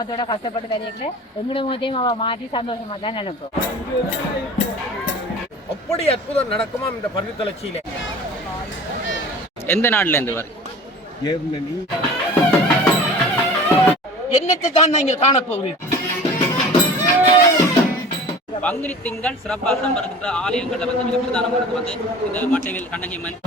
முகத்தோட கஷ்டப்பட்டு தெரியல எங்களோட முகத்தையும் அவள் மாற்றி சந்தோஷமா தான் நினைப்போம். அப்படி அற்புதம் நடக்குமா இந்த பள்ளி தொலைச்சியில? எந்த நாடுல இருந்து வரை என்னத்தை தான் நீங்கள் காணப்போகிறீர்கள்? பங்குனி திங்கள் சிறப்பாக இடம்பெறுகின்ற ஆலயங்கள்ல வந்து மிக பிரதானமானது வந்து இந்த மட்டைவேல் கண்ணகியம்மன்.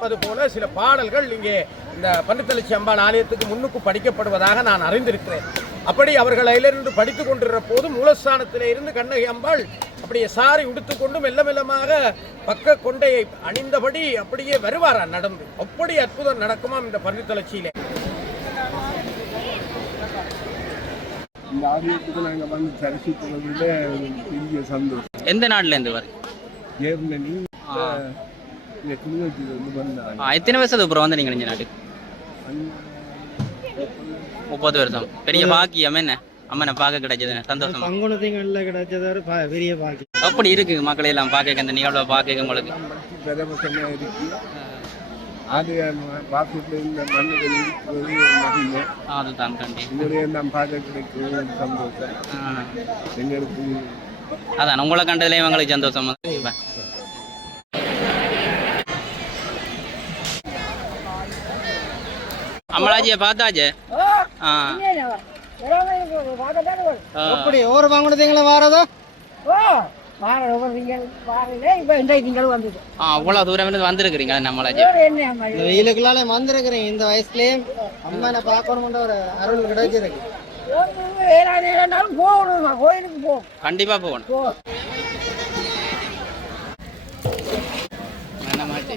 இருப்பது போல சில பாடல்கள் இங்கே இந்த பன்னித்தளச்சி அம்பாள் ஆலயத்துக்கு முன்னுக்கு படிக்கப்படுவதாக நான் அறிந்திருக்கிறேன். அப்படி அவர்கள் அதிலிருந்து படித்துக் கொண்டிருந்த போது மூலஸ்தானத்திலே இருந்து கண்ணகி அம்பாள் அப்படியே சாரி உடுத்துக்கொண்டு மெல்ல மெல்லமாக பக்க கொண்டையை அணிந்தபடி அப்படியே வருவாரா நடந்து. அப்படி அற்புதம் நடக்குமாம் இந்த பன்னித்தளச்சியிலே. இந்த ஆலயத்துக்கு நாங்கள் வந்து தரிசிக்கிறதுல பெரிய சந்தோஷம். எந்த நாட்டுல இருந்து வர? ஜெர்மனி இந்த கிளிநொச்சியிலிருந்து வந்தாங்க. எத்தனை வருஷத்துக்கு அப்புறம் வந்து நீங்க இந்த நாட்டுக்கு? 30 வருஷம். பெரிய பாக்கியம் என்ன அம்மனை பார்க்க கிடைச்சது, சந்தோஷம். பங்குனத்திங்கள்ல கிடைச்சது பெரிய பாக்கியம். அப்படி இருக்கு மக்களை எல்லாம் பார்க்க, இந்த நிகழ்வை பார்க்க உங்களுக்கு பிரதமசமாக இருக்கு. அது வாசத்தில் இந்த மண்ணுகள் இருக்கிறது மகிமை. அதுதான் கண்டி உங்களுடைய எல்லாம் பார்க்க கிடைக்கும் சந்தோஷம் எங்களுக்கு. அதான் உங்களை கண்டதுலேயே எங்களுக்கு சந்தோஷம். அம்மளாஜியை பார்த்தாச்சு. எப்படி ஒவ்வொரு பங்குனத்திங்களும் வாரதோ அவ்வளோ தூரம் இருந்து வந்திருக்கிறீங்க நம்மளாஜி. இந்த வெயிலுக்குள்ளால வந்திருக்கிறீங்க. இந்த வயசுலயே அம்மனை பார்க்கணும்ன்ற ஒரு அருள் கிடைச்சிருக்கு. கண்டிப்பா போகணும். என்ன மாட்டே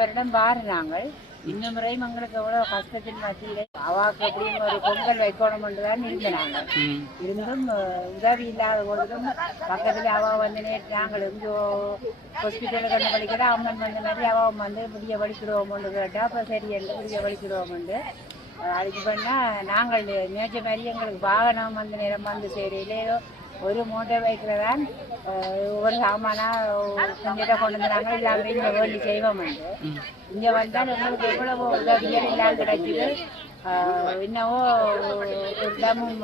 வருடம் பாரு நாங்கள் இந்த முறையும் எங்களுக்கு எவ்வளவு கஷ்டத்தின் மத்தியிலே அவாக்கு எப்படியும் ஒரு பொங்கல் வைக்கணும் என்றுதான் இருந்தாங்க. இருந்தும் உதவி இல்லாத பொழுதும் பக்கத்துல அவா வந்து நேற்று நாங்கள் எங்கோ ஹாஸ்பிட்டலில் கண்டு படிக்கிற அம்மன் வந்த மாதிரி அவாவும் வந்து புதிய வலிக்கிடுவோம்னு கேட்டா அப்போ சரி இல்லை புதிய வலிக்கிடுவோம்ண்டு அதுக்கு பண்ணால் நாங்கள் நேற்று மாதிரி எங்களுக்கு வாகனம் வந்து நேரம் வந்து சரி ஏதோ ஒரு மோட்டர் பைக்கில் தான் ஒரு சாமானா கொஞ்சம் கொண்டு வந்தாங்க. இல்லாமல் இங்கே வேண்டி செய்வோம் வந்து இங்கே வந்தால் எங்களுக்கு எவ்வளவோ உதவிகள் இல்லாமல் கிடைச்சிது. இன்னவோ ஒரு இடமும்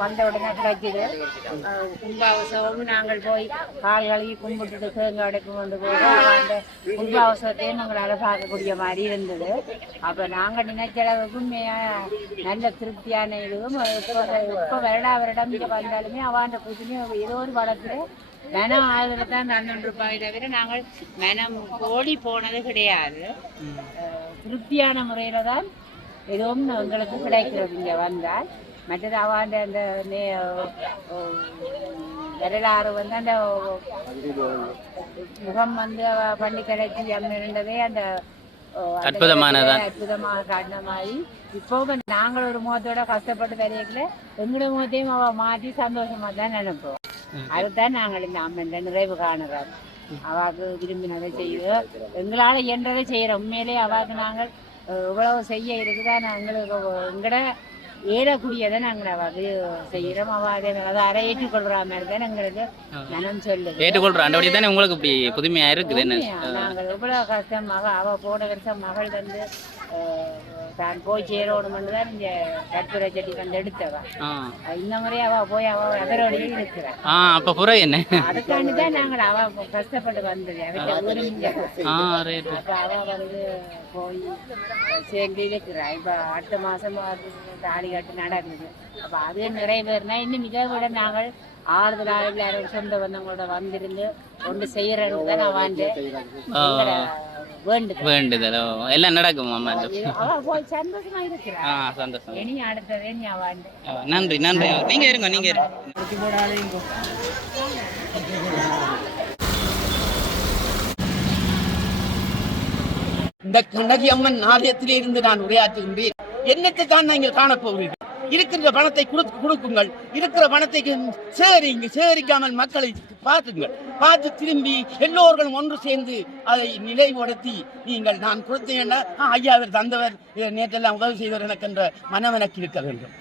வந்த உடனே கிடைச்சிது. கும்பாவசமும் நாங்கள் போய் கால் கழுவி கும்பிட்டுட்டு தேங்காய் அடைப்பு கொண்டு போய் அந்த கும்பாவசத்தையும் நாங்களால் பார்க்கக்கூடிய மாதிரி இருந்தது. அப்போ நாங்கள் நினைச்ச அளவுக்கும் நல்ல திருப்தியான இதுவும் இப்போ வருடம் இங்கே வந்தாலுமே அவாண்ட புதுமே ஏதோ ஒரு படத்தில் மனம் ஆதரவு தான் ₹100 தவிர நாங்கள் மனம் ஓடி போனது கிடையாது. திருப்தியான முறையில் தான் எதுவும் எங்களுக்கு கிடைக்கிறது இங்கே வந்தால். மற்றது அவாண்ட அந்த வரலாறு வந்து அந்த முகம் வந்து பண்ணி கிடைச்சி இருந்ததே அந்த அற்புதமாக காட்டின மாதிரி. இப்போ நாங்கள் ஒரு முகத்தோட கஷ்டப்பட்டு வரையில எங்களோட முகத்தையும் அவ மாற்றி சந்தோஷமா தான் நினைப்போம். அதுதான் நாங்கள் இந்த அம்மன் நிறைவு காணுறோம். அவாக்கு விரும்பினதை செய்வோம், எங்களால் இயன்றதை செய்யறோம். உண்மையிலே அவாக்கு நாங்கள் இவ்வளவு செய்ய இருக்குதான் எங்களுக்கு எங்கட ஏறக்கூடியதை நாங்கள் அவாக்கு செய்யறோம். அவ அதை அரை ஏற்றுக்கொள்ற மாதிரி தான் எங்களுக்கு மனம் சொல்லுது. ஏற்றுக்கொள்றோம் தானே உங்களுக்கு இப்படி புதுமையா இருக்குது. நாங்கள் எவ்வளவு கஷ்டமாக அவ போன வருஷம் மகள் வந்து தான் போய் சேரணும்னு தான் இந்த கற்பூர செடி வந்து எடுத்தவா. இந்த முறை அவ போய் அவ அவரோடய இருக்கிறான். அப்ப புற என்ன அதுக்காண்டிதான் நாங்கள் அவ கஷ்டப்பட்டு வந்தது. அப்ப அவ வந்து போய் சேர்ந்து இருக்கிறா. இப்ப அடுத்த மாசம் தாலி கட்டு நடக்குது. அப்ப அது நிறைவேறினா இன்னும் இதை விட நாங்கள் ஆறுதலாக எல்லாரும் சொந்த பந்தங்களோட வந்திருந்து ஒன்று செய்யறன்னு தான் அவாண்டு வேண்டுதலோ எல்லாம் நடக்கும். சந்தோஷமா இருக்கிறான். சந்தோஷம். இனி அடுத்ததே நீ அவாண்டு. நன்றி நன்றி. நீங்க இருங்க நீங்க இருங்க. இந்த கண்ணகி அம்மன் ஆலயத்திலே இருந்து நான் உரையாற்றுகின்றேன். என்னத்தை தான் நீங்கள் காணப்போகிறீர்கள்? இருக்கிற பணத்தை கொடுக்குங்கள். இருக்கிற பணத்தை சேகரிக்காமல் மக்களை பார்த்து திரும்பி எல்லோர்களும் ஒன்று சேர்ந்து அதை நிலைப்படுத்தி நீங்கள் நான் கொடுத்தேன் ஐயா அவர் தந்தவர் நேற்றெல்லாம் உதவி செய்தவர் எனக்கு என்ற மனம் எனக்கு இருக்க வேண்டும்.